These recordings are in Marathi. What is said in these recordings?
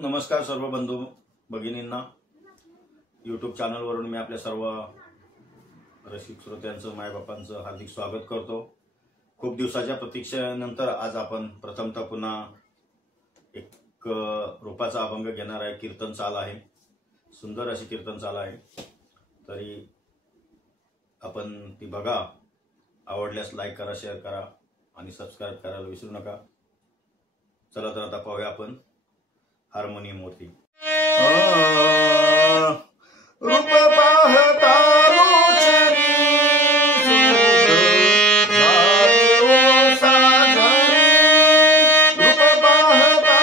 नमस्कार सर्व बंधू भगिनींना, यूट्यूब चॅनलवरून मी आपल्या सर्व रसिक श्रोत्यांचं, मायबापांचं हार्दिक स्वागत करतो। खूप दिवसाच्या प्रतीक्षेनंतर आज आपण प्रथमतः पुन्हा एक रूपाचा अभंग घेणार आहे। कीर्तन चाल आहे, सुंदर अशी कीर्तन चाल आहे, तरी आपण ती बघा। आवडल्यास लाईक करा, शेअर करा आणि सबस्क्राइब करायला विसरू नका। चला तर आता पाहूया आपण हार्मोनियम वरती। रूप पाहता लोचनी रूप पाहता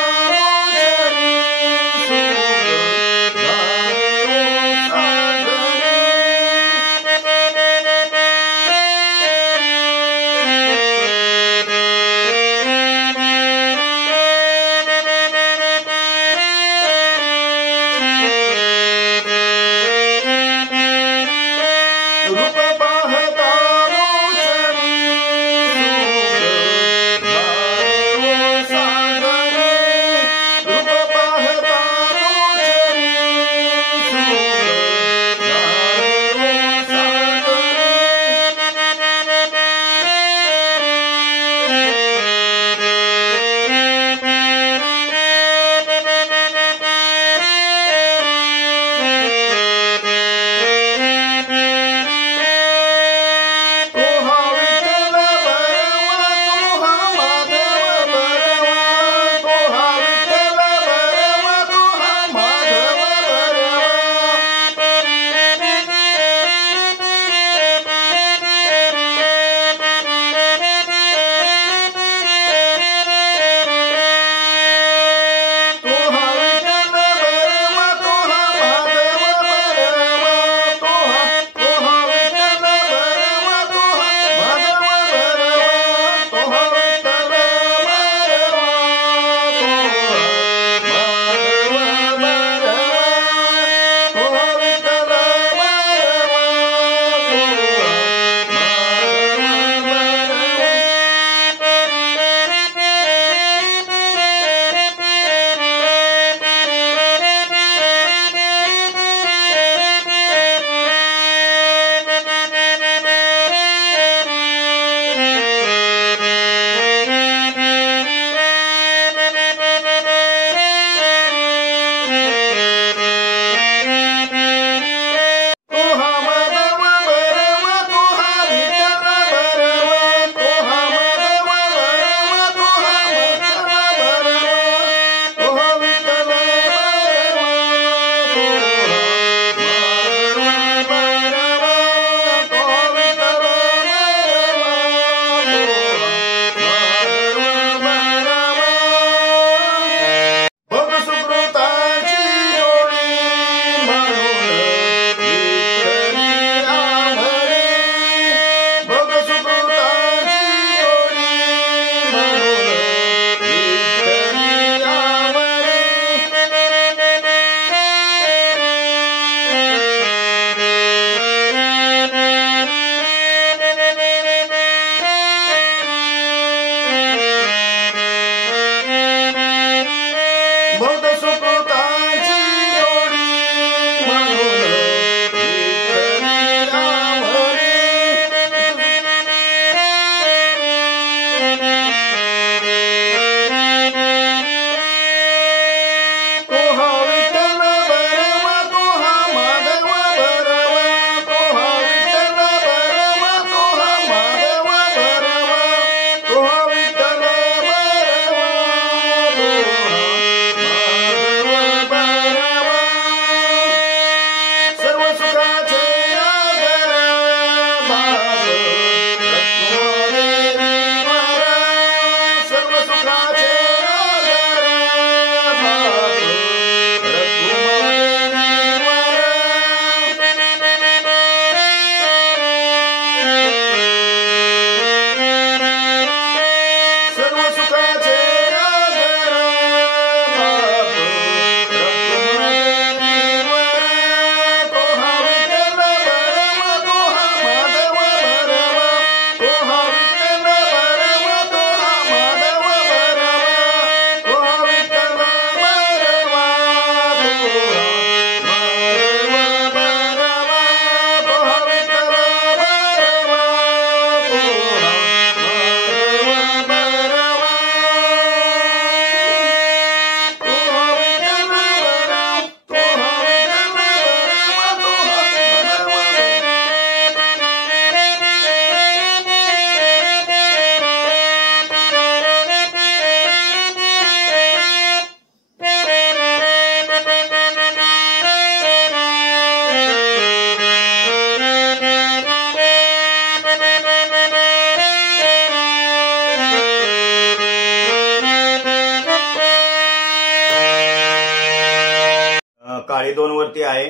काळी 2 वरती आहे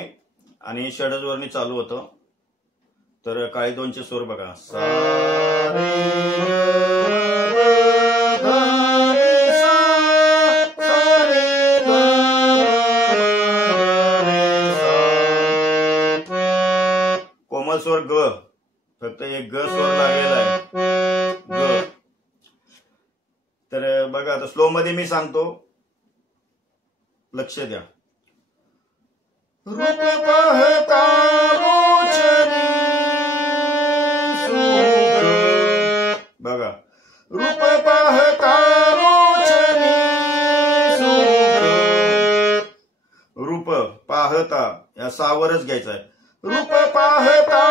आणि षडजवर्णी चालू होतं. तर काळी 2चे सूर बघा. सा रे ग रे सा सा रे ग रे सा. कोमल स्वर ग, फक्त एक ग स्वर लागलेला आहे ग. तर बघा आता स्लो मध्ये मी सांगतो, लक्ष द्या. रूप पाहता रोचनी सुख. बघा, रूप पाहता रोचनी सुख. रूप पाहता या सावरच घ्यायचा आहे. रूप पाहता,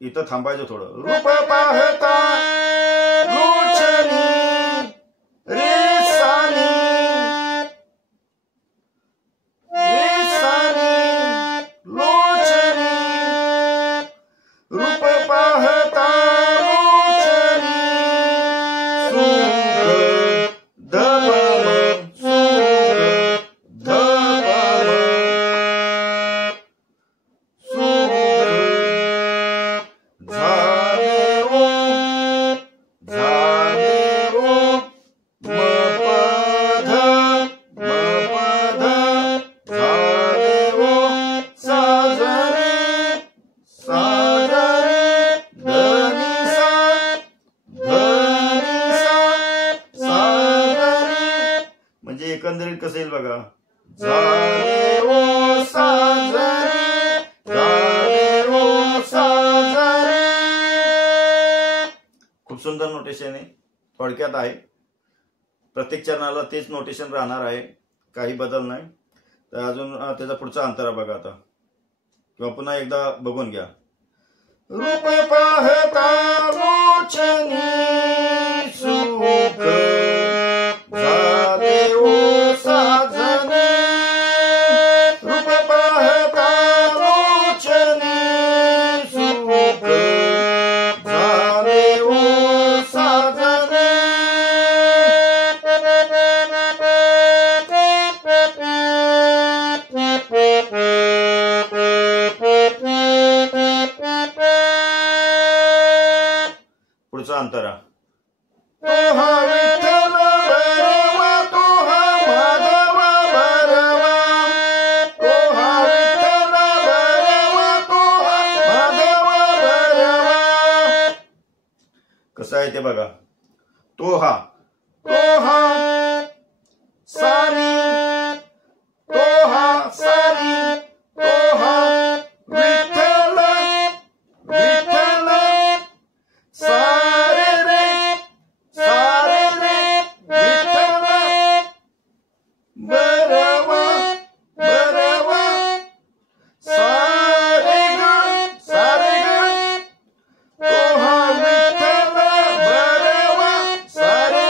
इथं थांबायचं थोडं. रूप पाहता रोचनी रे सानी रे सानी लोचनी. रूप पाहता रोचनी सुख धम सुख धम सुख. झाले ओ झाले ओ म पध झाले ओ साजरे साजरे धनी सा साजरे. म्हणजे एकंदरीत कसं येईल बघा. झाले ओ साजरे झाले ओ साजरे. खूप सुंदर नोटेशन आहे, थोडक्यात आहे. प्रत्येक चरणाला तेच नोटेशन राहणार आहे, काही बदल नाही. तर अजून त्याचा पुढचा अंतरा बघा आता, किंवा पुन्हा एकदा बघून घ्या. रूप पाहता रोचनी सुख झाले ओ साजने. रूप पाहता रोचनी सुख झाले ओ साजने. पुढचा अंतरा. तोहा विठ्ठल बरवा तोहा माधव बरवा. तोहा विठ्ठल बरवा तोहा माधव बरवा. कसं आहे ते बघा. तोहा तोहा सारी तोहा सारी तोहा विठ्ठल विठ्ठल सारे रे विठ्ठल बरवा बरवा. सारे ग तोहा विठ्ठल बरवा सारे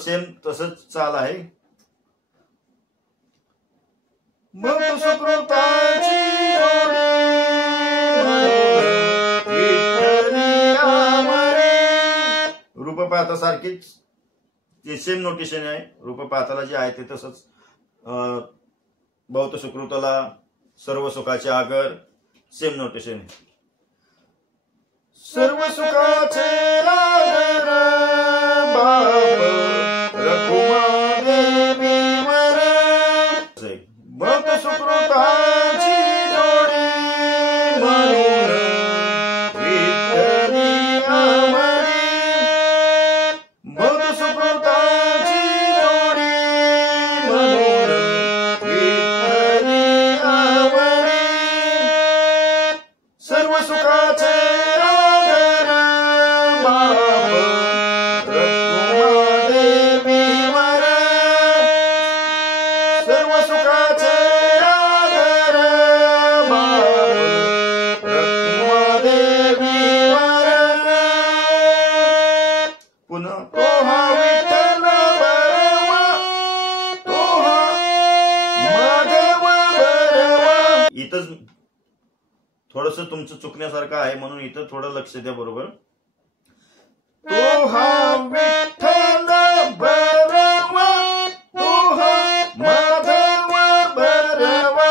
सेम तसंच चाल आहे. भक्त सुकृताची जोडी विठ्ठली आमरे. रूपपाता सारखीच ती सेम नोटेशन आहे. रूपपाताला जे आहे ते तसंच भक्त सुकृताला सर्व सुखाचे आगर सेम नोटेशन आहे. सर्व सुखाचे आगर बाप रखुमा देवी वर. भक्त सुकृताची जोडी म्हणून विठ्ठली आमरी. भक्त सुकृताची जोडी म्हणून विठ्ठली आमरी. सर्व सुखाचे आगर बाप रखुमा देवी वर. सर्व सुखाचे आगर बाप रखुमा देवी वर. पुन्हा तोहा विठ्ठल बरवा तोहा माधव बरवा. इथंच थोडस तुमचं चुकण्यासारखं आहे म्हणून इथं थोडं लक्ष द्या. बरोबर. तोहा विठ्ठल बरवा तोहा माधव बरवा.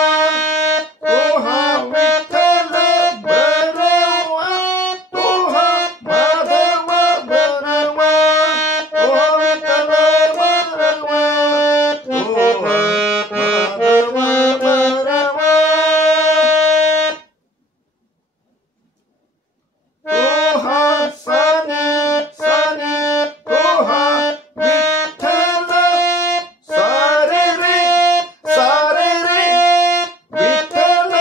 तोहा विठ्ठल बरवा तोहा माधव बरवा. तोहा विठ्ठल बरवा तोहा माधव बरवा. तोहा सनी सनी तोहा विठ्ठल सारे रे विठ्ठल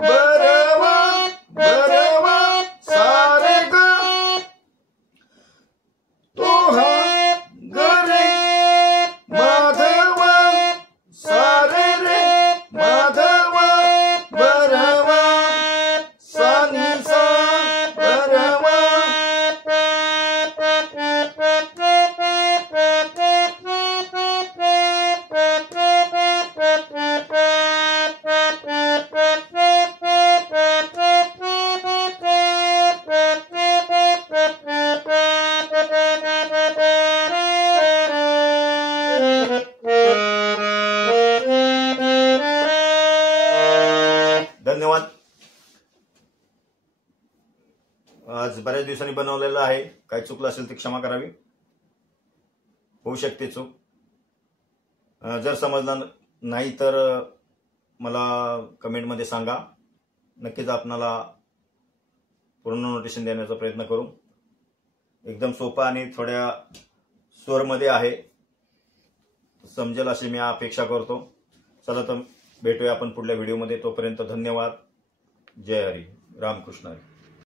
बरवा बरवा सारे ग. तोहा गरे माधव सारे रे माधव बरवा सानी सा बरवा. धन्यवाद. आज बऱ्याच दिवसांनी बनवलेलं आहे. काही चुकलं असेल तर क्षमा करावी. होऊ शकते चूक. जर समजलं नाही तर मला कमेंटमध्ये सांगा. नक्कीच आपणाला पूर्ण नोटेशन देण्याचा प्रयत्न करू. एकदम सोपा आणि थोड्या स्वरमध्ये आहे. समजेल अशी मी अपेक्षा करतो. चला तर भेटूया आपण पुढल्या व्हिडिओमध्ये. तोपर्यंत धन्यवाद. जय हरी. रामकृष्ण हरी.